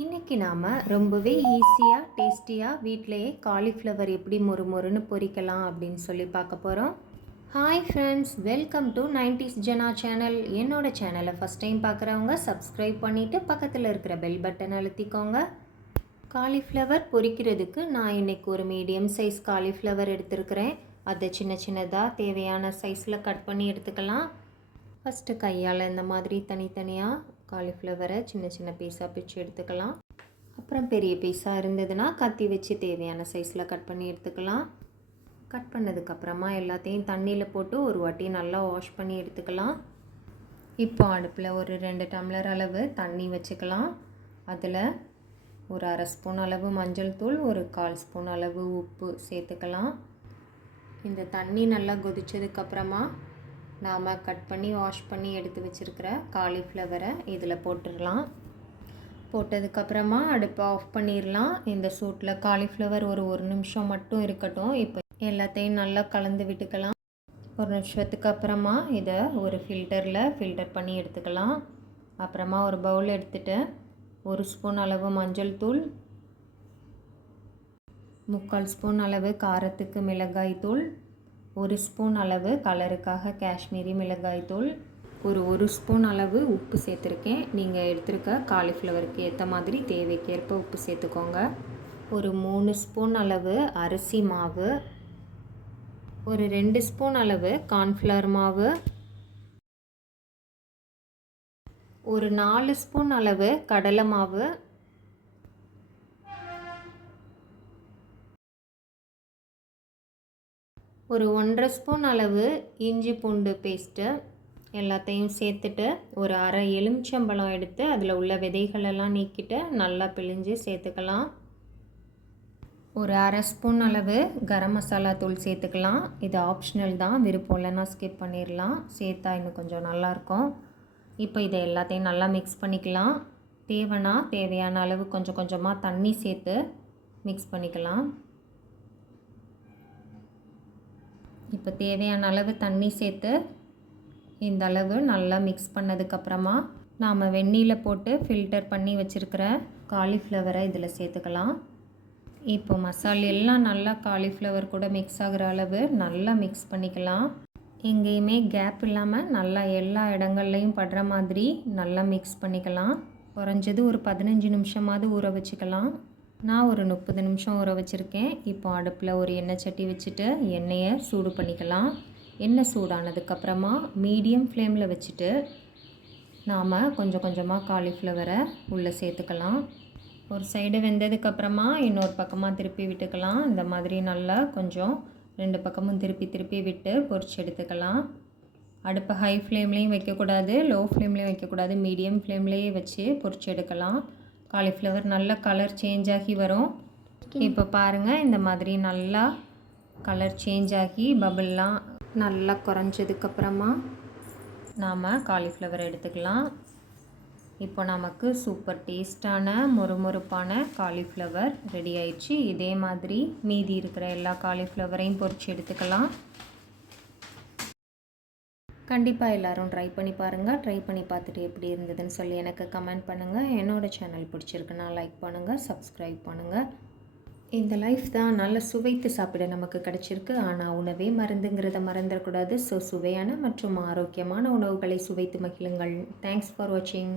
இன்றைக்கி நாம் ரொம்பவே ஈஸியாக டேஸ்டியாக வீட்டிலையே காலிஃப்ளவர் எப்படி மொறுன்னு பொரிக்கலாம் அப்படின்னு சொல்லி பார்க்க போகிறோம். Hi friends, welcome to 90s Jana channel. என்னோடய சேனலை ஃபஸ்ட் டைம் பார்க்குறவங்க சப்ஸ்கிரைப் பண்ணிவிட்டு பக்கத்தில் இருக்கிற பெல் பட்டன் அழுத்திக்கோங்க. காலிஃப்ளவர் பொரிக்கிறதுக்கு நான் இன்றைக்கி ஒரு மீடியம் சைஸ் காலிஃப்ளவர் எடுத்துருக்கிறேன். அதை சின்ன சின்னதாக தேவையான சைஸில் கட் பண்ணி எடுத்துக்கலாம். ஃபஸ்ட்டு கையால் இந்த மாதிரி தனித்தனியாக காலிஃப்ளவரை சின்ன சின்ன பீஸாக பிச்சு எடுத்துக்கலாம். அப்புறம் பெரிய பீஸாக இருந்ததுன்னா கத்தி வச்சு தேவையான சைஸில் கட் பண்ணி எடுத்துக்கலாம். கட் பண்ணதுக்கப்புறமா எல்லாத்தையும் தண்ணியில் போட்டு ஒரு வாட்டி நல்லா வாஷ் பண்ணி எடுத்துக்கலாம். இப்போ அடுப்பில் ஒரு 2 டம்ளர் அளவு தண்ணி வச்சுக்கலாம். அதில் ஒரு அரை ஸ்பூன் அளவு மஞ்சள் தூள், ஒரு 1/4 ஸ்பூன் அளவு உப்பு சேர்த்துக்கலாம். இந்த தண்ணி நல்லா கொதித்ததுக்கப்புறமா நாம் கட் பண்ணி வாஷ் பண்ணி எடுத்து வச்சுருக்கிற காலிஃப்ளவரை இதில் போட்டுடலாம். போட்டதுக்கப்புறமா அடுப்பை ஆஃப் பண்ணிடலாம். இந்த சூட்டில் காலிஃப்ளவர் ஒரு நிமிஷம் மட்டும் இருக்கட்டும். இப்போ எல்லாத்தையும் நல்லா கலந்து விட்டுக்கலாம். ஒரு நிமிஷத்துக்கு அப்புறமா இதை ஒரு ஃபில்டரில் ஃபில்டர் பண்ணி எடுத்துக்கலாம். அப்புறமா ஒரு பவுல் எடுத்துகிட்டு 1 ஸ்பூன் அளவு மஞ்சள் தூள், 3/4 ஸ்பூன் அளவு காரத்துக்கு மிளகாய் தூள், 1 ஸ்பூன் அளவு கலருக்காக காஷ்மீரி மிளகாய் தூள், ஒரு ஸ்பூன் அளவு உப்பு சேர்த்துருக்கேன். நீங்கள் எடுத்துருக்க காலிஃப்ளவருக்கு ஏற்ற மாதிரி தேவைக்கேற்ப உப்பு சேர்த்துக்கோங்க. ஒரு 3 ஸ்பூன் அளவு அரிசி மாவு, ஒரு 2 ஸ்பூன் அளவு கார்ன்ஃப்ளவர் மாவு, ஒரு 4 ஸ்பூன் அளவு கடலை மாவு, ஒரு 1/2 ஸ்பூன் அளவு இஞ்சி பூண்டு பேஸ்ட்டு எல்லாத்தையும் சேர்த்துட்டு ஒரு அரை எலுமிச்சம்பழம் எடுத்து அதில் உள்ள விதைகளெல்லாம் நீக்கிட்டு நல்லா பிழிஞ்சு சேர்த்துக்கலாம். ஒரு அரை ஸ்பூன் அளவு கரம் மசாலா தூள் சேர்த்துக்கலாம். இது ஆப்ஷனல் தான், விருப்பம் இல்லைன்னா ஸ்கிப் பண்ணிடலாம். சேர்த்தா இன்னும் கொஞ்சம் நல்லாயிருக்கும். இப்போ இதை எல்லாத்தையும் நல்லா மிக்ஸ் பண்ணிக்கலாம். தேவையான அளவு கொஞ்சம் கொஞ்சமாக தண்ணி சேர்த்து மிக்ஸ் பண்ணிக்கலாம். இப்போ தேவையான அளவு தண்ணி சேர்த்து இந்த அளவு நல்லா மிக்ஸ் பண்ணதுக்கப்புறமா நாம் வெந்நீரில் போட்டு ஃபில்டர் பண்ணி வச்சுருக்கிற காலிஃப்ளவரை இதில் சேர்த்துக்கலாம். இப்போ மசாலா எல்லாம் நல்லா காலிஃப்ளவர் கூட மிக்ஸ் ஆகிற அளவு நல்லா மிக்ஸ் பண்ணிக்கலாம். எங்கேயுமே கேப் இல்லாமல் நல்லா எல்லா இடங்கள்லையும் படுற மாதிரி நல்லா மிக்ஸ் பண்ணிக்கலாம். குறைஞ்சது ஒரு 15 நிமிஷமாவது ஊற வச்சுக்கலாம். நான் ஒரு 30 நிமிஷம் ஊற வச்சுருக்கேன். இப்போ அடுப்பில் ஒரு எண்ணெய் சட்டி வச்சுட்டு எண்ணெயை சூடு பண்ணிக்கலாம். எண்ணெய் சூடானதுக்கப்புறமா மீடியம் ஃப்ளேமில் வச்சுட்டு நாம் கொஞ்சம் கொஞ்சமாக காலிஃப்ளவரை உள்ளே சேர்த்துக்கலாம். ஒரு சைடு வெந்ததுக்கப்புறமா இன்னொரு பக்கமாக திருப்பி விட்டுக்கலாம். இந்த மாதிரி நல்லா கொஞ்சம் 2 பக்கமும் திருப்பி விட்டு பொரிச்சு எடுத்துக்கலாம். அடுப்பை ஹை ஃப்ளேம்லேயும் வைக்கக்கூடாது, லோ ஃப்ளேம்லேயும் வைக்கக்கூடாது, மீடியம் ஃப்ளேம்லேயே வச்சு பொரிச்சு எடுக்கலாம். காலிஃப்ளவர் நல்ல கலர் சேஞ்ச் ஆகி வரும். இப்போ பாருங்கள், இந்த மாதிரி நல்லா கலர் சேஞ்ச் ஆகி பபிள்லாம் நல்லா குறைஞ்சதுக்கப்புறமா நாம் காலிஃப்ளவர் எடுத்துக்கலாம். இப்போ நமக்கு சூப்பர் டேஸ்டான மொறுமொறுப்பான காலிஃப்ளவர் ரெடி ஆயிடுச்சு. இதே மாதிரி மீதி இருக்கிற எல்லா காலிஃப்ளவரையும் பொரிச்சு எடுத்துக்கலாம். கண்டிப்பாக எல்லோரும் ட்ரை பண்ணி பாருங்கள். ட்ரை பண்ணி பார்த்துட்டு எப்படி இருந்ததுன்னு சொல்லி எனக்கு கமெண்ட் பண்ணுங்கள். என்னோடய சேனல் பிடிச்சிருக்குன்னா லைக் பண்ணுங்கள், சப்ஸ்கிரைப் பண்ணுங்கள். இந்த லைஃப் தான் நல்ல சுவைத்து சாப்பிட நமக்கு கிடச்சிருக்கு. ஆனால் உணவே மருந்துங்கிறத மறந்துடக்கூடாது. ஸோ சுவையான மற்றும் ஆரோக்கியமான உணவுகளை சுவைத்து மகிழுங்கள். தேங்க்ஸ் ஃபார் வாட்சிங்.